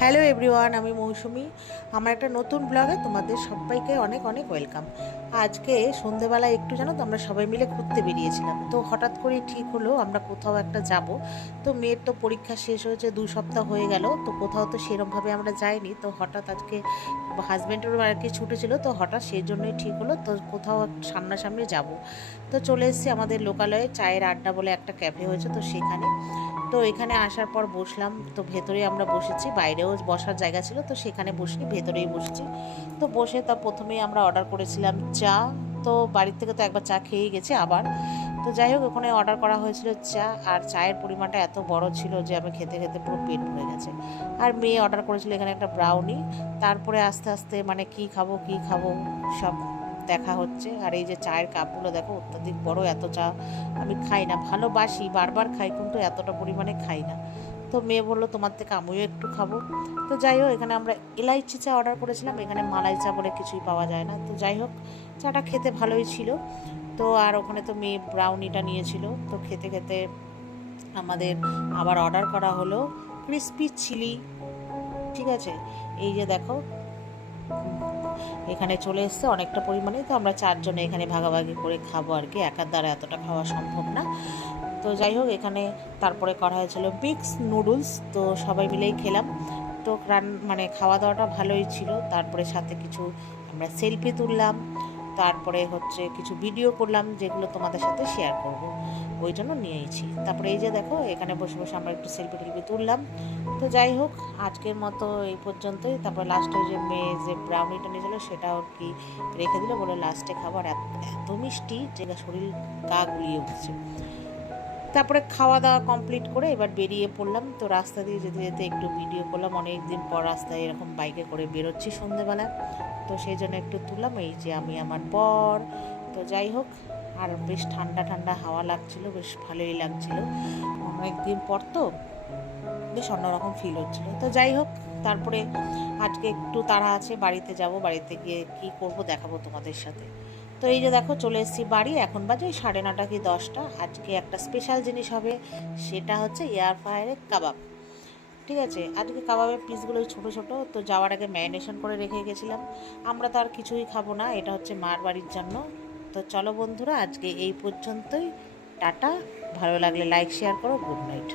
Hello everyone, আমি মৌসুমি। আমার একটা নতুন ব্লগে তোমাদের সবাইকে অনেক অনেক ওয়েলকাম। আজকে সন্ধেবেলা একটু জানো তো আমরা সবাই মিলে ঘুরতে বেরিয়েছিলাম, তো হঠাৎ করেই ঠিক হলো আমরা কোথাও একটা যাব। তো মেয়ের তো পরীক্ষা শেষ হয়েছে, 2 সপ্তাহ হয়ে গেল, তো কোথাও তো সেরমভাবে আমরা যাইনি। তো হঠাৎ আজকে হাজব্যান্ডেরও আর কি ছুটি ছিল, তো হঠাৎ সেই জন্যই ঠিক হলো তো কোথাও সামনাসামনি যাব। তো চলে এসেছি আমাদের লোকালয়ে চায়ের আড্ডা বলে একটা ক্যাফে হয়েছে, তো সেখানে। তো এখানে আসার পর বসলাম, তো ভেতরে আমরা বসেছি, বাইরেও বসার জায়গা ছিল, তো সেখানে বসিনি, ভেতরেই বসেছি। তো বসে তা প্রথমেই আমরা অর্ডার করেছিলাম চা। তো বাড়ির থেকে তো একবার চা খেয়েই গেছি আবার। তো যাই হোক, ওখানে অর্ডার করা হয়েছিল চা, আর চায়ের পরিমাণটা এত বড় ছিল যে আমি খেতে খেতে পুরো পেট ভরে গেছে। আর মেয়ে অর্ডার করেছিল এখানে একটা ব্রাউনি। তারপরে আস্তে আস্তে মানে কি খাবো কি খাবো সব দেখা হচ্ছে। আর এই যে চায়ের কাপগুলো দেখো, অত্যাধিক বড়, এত চা আমি খাই না, ভালোবাসি, বারবার খাই, কিন্তু এতটা পরিমাণে খাই না। তো মেয়ে বললো তোমার থেকে আমিও একটু খাবো। তো যাই হোক, এখানে আমরা এলাইচি চা অর্ডার করেছিলাম, এখানে মালাই চা বলে কিছুই পাওয়া যায় না। তো যাই হোক, চাটা খেতে ভালোই ছিল। তো আর ওখানে তো মেয়ে ব্রাউনিটা নিয়েছিল, তো খেতে খেতে আমাদের আবার অর্ডার করা হলো ক্রিসপি চিলি। ঠিক আছে, এই যে দেখো এখানে চলে এসছে অনেকটা পরিমাণে, তো আমরা চারজনে এখানে ভাগাভাগি করে খাবো আর কি, একার দ্বারা এতটা খাওয়া সম্ভব না। তো যাই হোক, এখানে তারপরে করা হয়েছিল মিক্স নুডলস, তো সবাই মিলেই খেলাম। তো মানে খাওয়া দাওয়াটা ভালোই ছিল। তারপরে সাথে কিছু আমরা সেলফি তুললাম, তারপরে হচ্ছে কিছু ভিডিও করলাম যেগুলো তোমাদের সাথে শেয়ার করব, ওই জন্য নিয়েইছি। তারপরে এই যে দেখো, এখানে বসে বসে আমরা একটু সেলফি টেলফি তুললাম। তো যাই হোক, আজকের মতো এই পর্যন্তই। তারপরে লাস্টে যে মেয়ে যে ব্রাউনিটা নিয়েছিল সেটা আর কি রেখে দিল, বলে লাস্টে খাবার এত এত মিষ্টি যে শরীর গা গুলিয়ে উঠছে। তারপরে খাওয়া দাওয়া কমপ্লিট করে এবার বেরিয়ে পড়লাম। তো রাস্তা দিয়ে যেতে যেতে একটু ভিডিও করলাম, অনেক দিন পর রাস্তায় এরকম বাইকে করে বেরোচ্ছি সন্ধ্যেবেলা, তো সেই জন্য একটু তুললাম। এই যে আমি আমার বর। তো যাই হোক, আর বেশ ঠান্ডা ঠান্ডা হাওয়া লাগছিল, বেশ ভালোই লাগছিল, অনেক দিন পর তো বেশ অন্যরকম ফিল হচ্ছিলো। তো যাই হোক, তারপরে আজকে একটু তাড়া আছে, বাড়িতে যাব, বাড়িতে গিয়ে কী করব দেখাবো তোমাদের সাথে। তো এই যে দেখো, চলে এসেছি বাড়ি, এখন বাজে 9:30 কি 10টা। আজকে একটা স্পেশাল জিনিস হবে, সেটা হচ্ছে এয়ার ফ্রায়ারে কাবাব। ঠিক আছে, আজকে কাবাবের পিসগুলো ছোটো ছোটো, তো যাওয়ার আগে ম্যারিনেশন করে রেখে গেছিলাম। আমরা তো আর কিছুই খাবো না, এটা হচ্ছে মার বাড়ির জন্য। তো চলো বন্ধুরা, আজকে এই পর্যন্তই। টাটা। ভালো লাগলে লাইক শেয়ার করো। Good night.